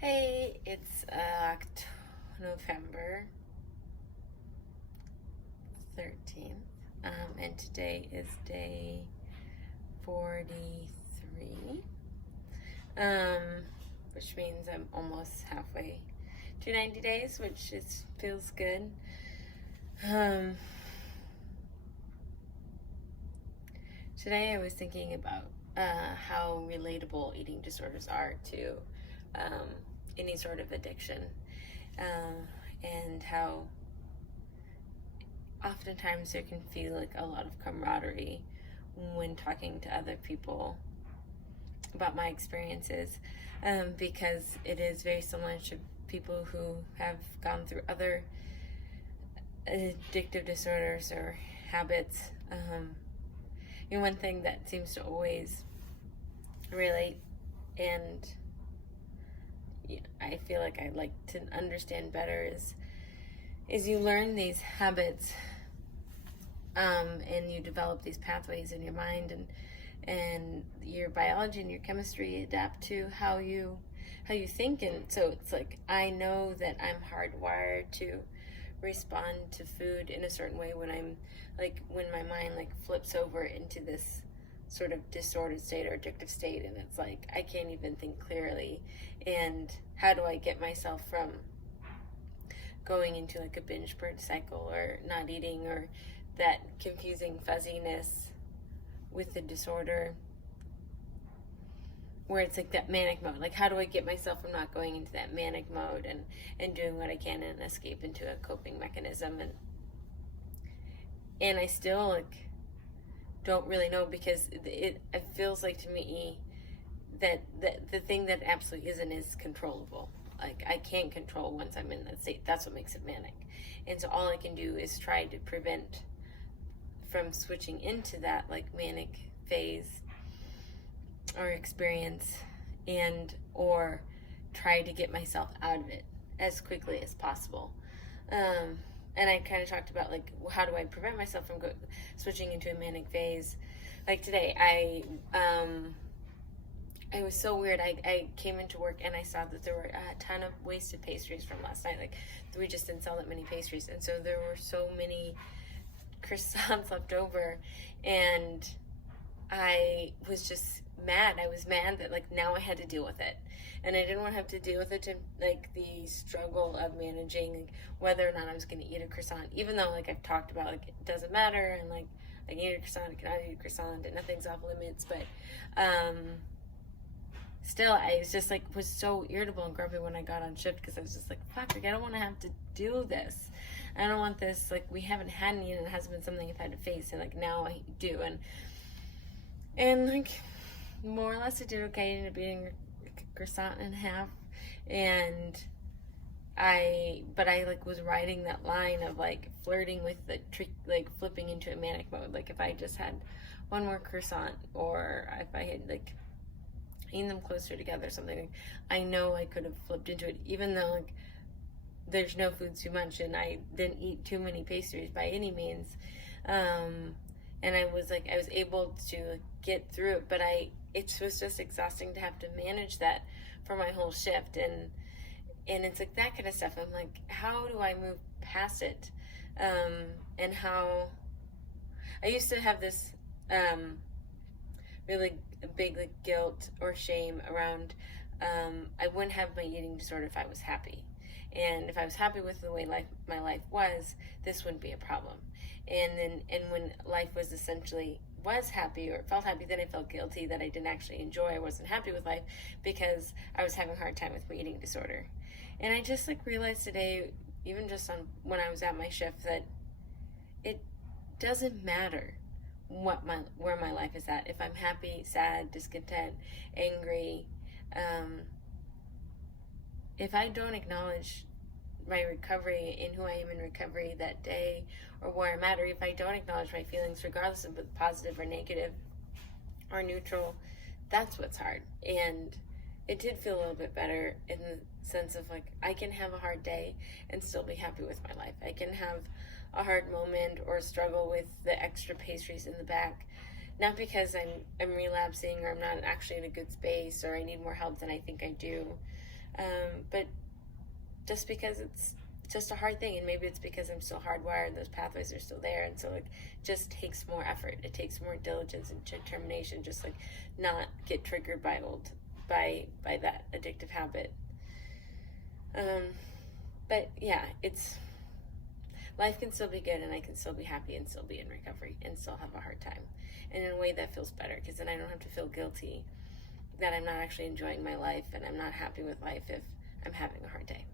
Hey, it's November 13th, and today is day 43, um, which means I'm almost halfway to 90 days, which feels good. Today I was thinking about how relatable eating disorders are to um, any sort of addiction, and how oftentimes there can feel like a lot of camaraderie when talking to other people about my experiences, because it is very similar to people who have gone through other addictive disorders or habits. One thing that seems to always relate, and I feel like I'd like to understand better, is you learn these habits, and you develop these pathways in your mind, and your biology and your chemistry adapt to how you think. And so it's like I know that I'm hardwired to respond to food in a certain way when my mind flips over into this sort of disordered state or addictive state, and it's like I can't even think clearly. And how do I get myself from going into a binge purge cycle or not eating, or that confusing fuzziness with the disorder where it's like that manic mode? How do I get myself from not going into that manic mode and doing what I can and escape into a coping mechanism? And I still don't really know, because it feels like to me that the thing that absolutely isn't is controllable. I can't control once I'm in that state. That's what makes it manic. And so all I can do is try to prevent from switching into that manic phase or experience, or try to get myself out of it as quickly as possible. And I kind of talked about how do I prevent myself from switching into a manic phase. Today, it was so weird. I came into work and I saw that there were a ton of wasted pastries from last night. We just didn't sell that many pastries, and so there were so many croissants left over, and I was just mad. I was mad that now I had to deal with it, and I didn't want to have to deal with it, to the struggle of managing whether or not I was going to eat a croissant, even though I've talked about it doesn't matter, and I can eat a croissant, I cannot eat a croissant, and nothing's off limits. But still, I was just was so irritable and grumpy when I got on shift, because I was just fuck, I don't want to have to do this. I don't want this. We haven't had any, and it hasn't been something I've had to face, and now I do. And more or less I did okay. I ended up eating a croissant and a half, and I was riding that line of flirting with the trick, flipping into a manic mode. If I just had one more croissant, or if I had eaten them closer together or something, I know I could have flipped into it, even though there's no food too much, and I didn't eat too many pastries by any means. And I was able to get through it, but it was just exhausting to have to manage that for my whole shift, and it's that kind of stuff. I'm how do I move past it? And how I used to have this really big guilt or shame around I wouldn't have my eating disorder if I was happy. And if I was happy with the way my life was, this wouldn't be a problem. And when life was happy, or felt happy, then I felt guilty that I didn't actually enjoy. I wasn't happy with life because I was having a hard time with my eating disorder. And I just realized today, even just when I was at my shift, that it doesn't matter where my life is at. If I'm happy, sad, discontent, angry, if I don't acknowledge my recovery and who I am in recovery that day, or where I'm at, or if I don't acknowledge my feelings, regardless of positive or negative or neutral, that's what's hard. And it did feel a little bit better in the sense of I can have a hard day and still be happy with my life. I can have a hard moment or struggle with the extra pastries in the back, not because I'm relapsing, or I'm not actually in a good space, or I need more help than I think I do. But just because it's just a hard thing, and maybe it's because I'm still hardwired, those pathways are still there, and so like just takes more effort. It takes more diligence and determination, just like not get triggered by that addictive habit. But yeah, life can still be good, and I can still be happy and still be in recovery and still have a hard time, and in a way that feels better, because then I don't have to feel guilty that I'm not actually enjoying my life and I'm not happy with life if I'm having a hard day.